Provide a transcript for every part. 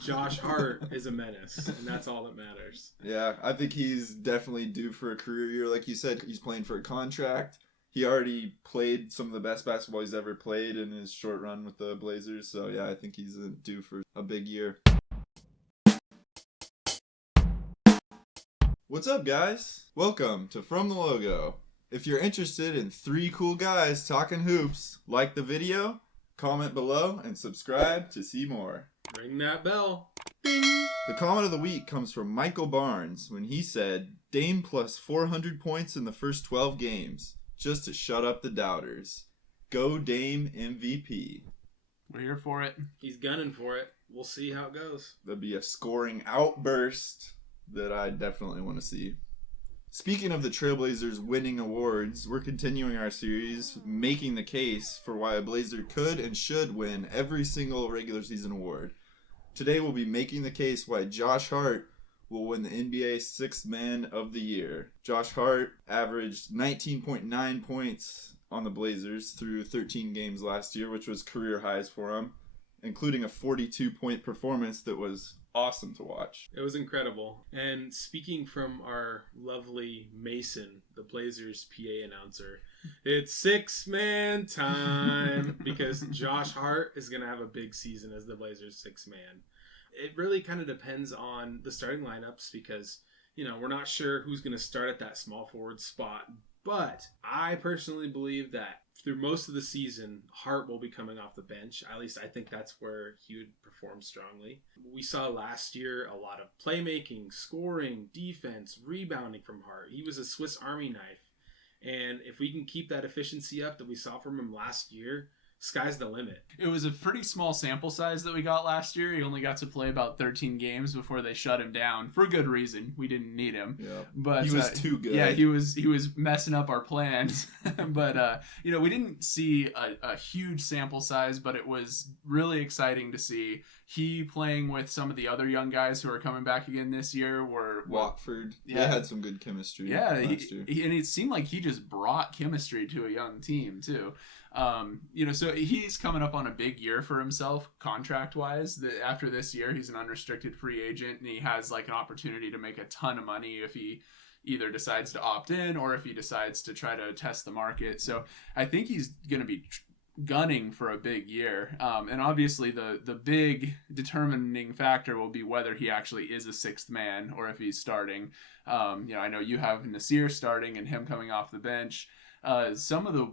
Josh Hart is a menace, and that's all that matters. Yeah, I think he's definitely due for a career year. Like you said, he's playing for a contract. He already played some of the best basketball he's ever played in his short run with the Blazers. So, yeah, I think he's due for a big year. What's up, guys? Welcome to From the Logo. If you're interested in 3 cool guys talking hoops, like the video, comment below, and subscribe to see more. Ring that bell. Bing! The comment of the week comes from Michael Barnes when he said, Dame plus 400 points in the first 12 games, just to shut up the doubters. Go Dame MVP. We're here for it. He's gunning for it. We'll see how it goes. That'd be a scoring outburst that I definitely want to see. Speaking of the Trailblazers winning awards, we're continuing our series, making the case for why a Blazer could and should win every single regular season award. Today we'll be making the case why Josh Hart will win the NBA Sixth Man of the Year. Josh Hart averaged 19.9 points on the Blazers through 13 games last year, which was career highs for him, including a 42-point performance that was awesome to watch. It was incredible. And speaking from our lovely Mason, the Blazers PA announcer, it's 6-man time because Josh Hart is going to have a big season as the Blazers 6-man. It really kind of depends on the starting lineups because, we're not sure who's going to start at that small forward spot. But I personally believe that through most of the season, Hart will be coming off the bench. At least I think that's where he would perform strongly. We saw last year a lot of playmaking, scoring, defense, rebounding from Hart. He was a Swiss Army knife. And if we can keep that efficiency up that we saw from him last year, sky's the limit. It was a pretty small sample size that we got last year. He only got to play about 13 games before they shut him down for good reason. We didn't need him. Yeah. But he was too good. Yeah, he was messing up our plans. But we didn't see a huge sample size, but it was really exciting to see he playing with some of the other young guys who are coming back again this year. Watford. Yeah. They had some good chemistry last year. And it seemed like he just brought chemistry to a young team too. So he's coming up on a big year for himself contract-wise. After this year, he's an unrestricted free agent, and he has like an opportunity to make a ton of money if he either decides to opt in or if he decides to try to test the market. So I think he's going to be gunning for a big year. And obviously the big determining factor will be whether he actually is a sixth man or if he's starting. I know you have Nasir starting and him coming off the bench. Some of the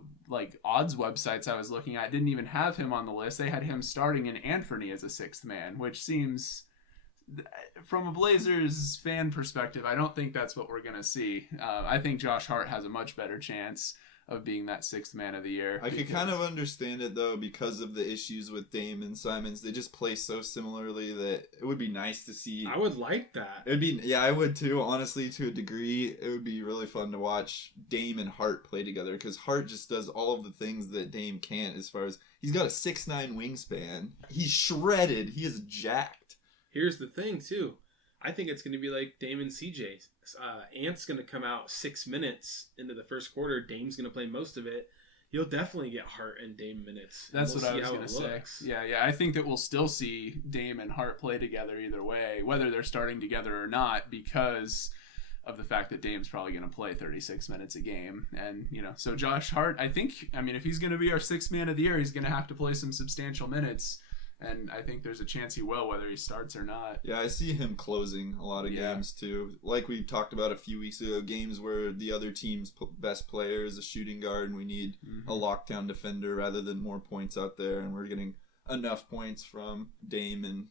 odds websites I was looking at didn't even have him on the list. They had him starting in Anthony as a sixth man, which seems, from a Blazers fan perspective, I don't think that's what we're going to see. I think Josh Hart has a much better chance of being that sixth man of the year. I could kind of understand it, though, because of the issues with Dame and Simons. They just play so similarly that it would be nice to see. I would like that. I would too, honestly, to a degree. It would be really fun to watch Dame and Hart play together, because Hart just does all of the things that Dame can't, as far as he's got a 6'9" wingspan. He's shredded. He is jacked. Here's the thing, too. I think it's going to be like Dame and CJ. Ant's going to come out 6 minutes into the first quarter. Dame's going to play most of it. You'll definitely get Hart and Dame minutes. That's what I was going to say. Yeah. I think that we'll still see Dame and Hart play together either way, whether they're starting together or not, because of the fact that Dame's probably going to play 36 minutes a game. And, so Josh Hart, if he's going to be our sixth man of the year, he's going to have to play some substantial minutes. And I think there's a chance he will, whether he starts or not. Yeah, I see him closing a lot of games, too. Like we talked about a few weeks ago, games where the other team's best player is a shooting guard, and we need a lockdown defender rather than more points out there. And we're getting enough points from Dame and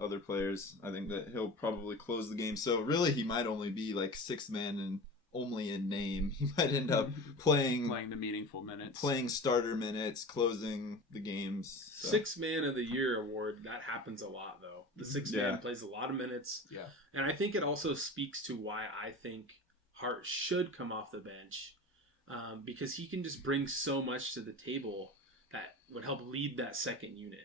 other players. I think that he'll probably close the game. So really, he might only be like sixth man and only in name. He might end up playing the meaningful minutes, playing starter minutes, closing the games. So. Sixth man of the year award, that happens a lot though. The sixth man plays a lot of minutes. Yeah. And I think it also speaks to why I think Hart should come off the bench, because he can just bring so much to the table that would help lead that second unit.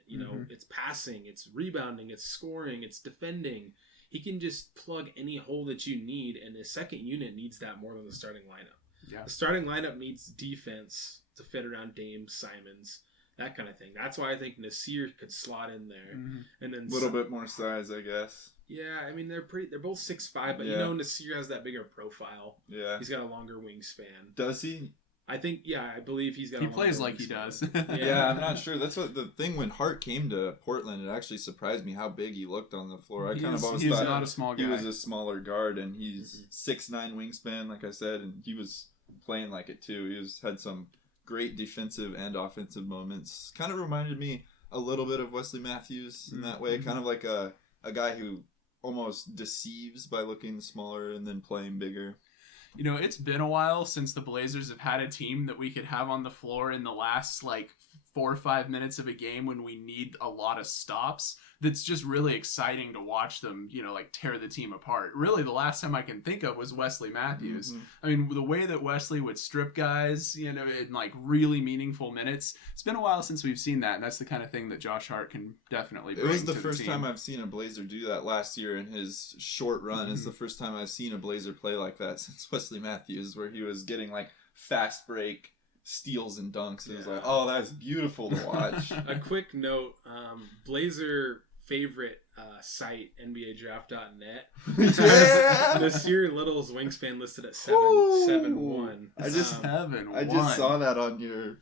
It's passing, it's rebounding, it's scoring, it's defending. He can just plug any hole that you need, and the second unit needs that more than the starting lineup. Yeah. The starting lineup needs defense to fit around Dame, Simons. that kind of thing. That's why I think Nasir could slot in there, and then A little bit more size, I guess. Yeah, I mean they're both 6'5", but Nasir has that bigger profile. Yeah, he's got a longer wingspan. Does he? I think, I believe he's got. He plays like he does. Yeah, I'm not sure. That's what the thing when Hart came to Portland. It actually surprised me how big he looked on the floor. I kind of always thought not a small guy. He was a smaller guard, and he's 6'9" wingspan, like I said, and he was playing like it too. He had some great defensive and offensive moments. Kind of reminded me a little bit of Wesley Matthews in that way. Kind of like a guy who almost deceives by looking smaller and then playing bigger. You know, it's been a while since the Blazers have had a team that we could have on the floor in the last, 4 or 5 minutes of a game when we need a lot of stops. That's just really exciting to watch them, tear the team apart. Really, the last time I can think of was Wesley Matthews. I mean, the way that Wesley would strip guys, in really meaningful minutes. It's been a while since we've seen that, and that's the kind of thing that Josh Hart can definitely bring to the team. It was the first time I've seen a Blazer do that last year in his short run. It's the first time I've seen a Blazer play like that since Wesley Matthews, where he was getting, fast break steals and dunks. It was like, oh, that's beautiful to watch. A quick note, Blazer favorite site, NBADraft.net. Yeah! Nasir Little's wingspan listed at 7'1". I just saw that on your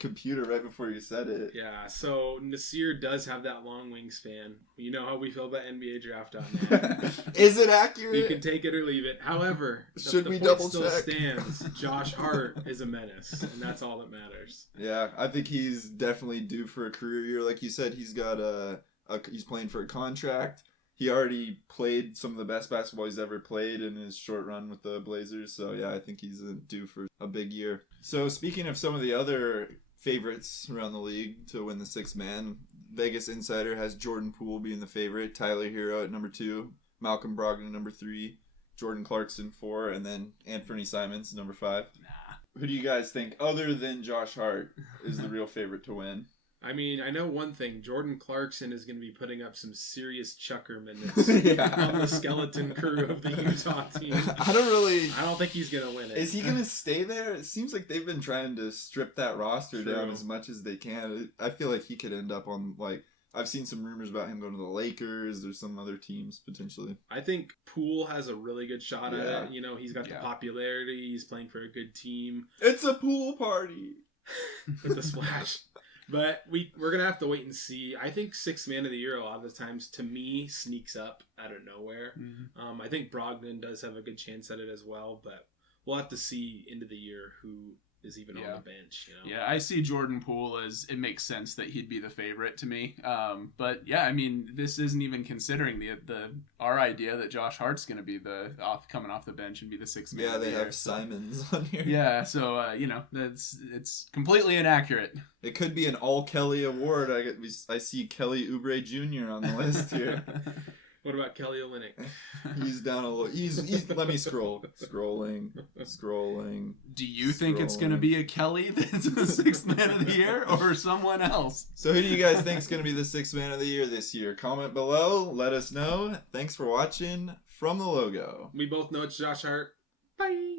computer right before you said it. Yeah, so Nasir does have that long wingspan. You know how we feel about NBADraft.net. Is it accurate? You can take it or leave it. However, Should we point double still check? stands. Josh Hart is a menace, and that's all that matters. Yeah, I think he's definitely due for a career year. Like you said, he's got he's playing for a contract. He already played some of the best basketball he's ever played in his short run with the Blazers. So yeah, I think he's due for a big year. So speaking of some of the other favorites around the league to win the sixth man, Vegas Insider has Jordan Poole being the favorite, Tyler Hero at number 2, Malcolm Brogdon number 3, Jordan Clarkson 4, and then Anthony Simons number 5. Who do you guys think, other than Josh Hart, is the real favorite to win? I mean, I know one thing. Jordan Clarkson is going to be putting up some serious chucker minutes on the skeleton crew of the Utah team. I don't think he's going to win it. Is he going to stay there? It seems like they've been trying to strip that roster down as much as they can. I feel like he could end up on, I've seen some rumors about him going to the Lakers or some other teams, potentially. I think Poole has a really good shot at it. He's got the popularity. He's playing for a good team. It's a pool party. With the splash. But we're going to have to wait and see. I think sixth man of the year a lot of the times, to me, sneaks up out of nowhere. I think Brogdon does have a good chance at it as well, but we'll have to see into the year who is even on the bench. Yeah, I see Jordan Poole as, it makes sense that he'd be the favorite to me. But yeah, I mean, this isn't even considering our idea that Josh Hart's going to be coming off the bench and be the sixth man. Yeah, they have Simons on here. Yeah, so it's completely inaccurate. It could be an all Kelly award. I see Kelly Oubre Jr. on the list here. What about Kelly Olynyk? He's down a little. He's. Let me scroll. Scrolling. Do you think it's going to be a Kelly that's the sixth man of the year, or someone else? So who do you guys think is going to be the sixth man of the year this year? Comment below. Let us know. Thanks for watching from the logo. We both know it's Josh Hart. Bye.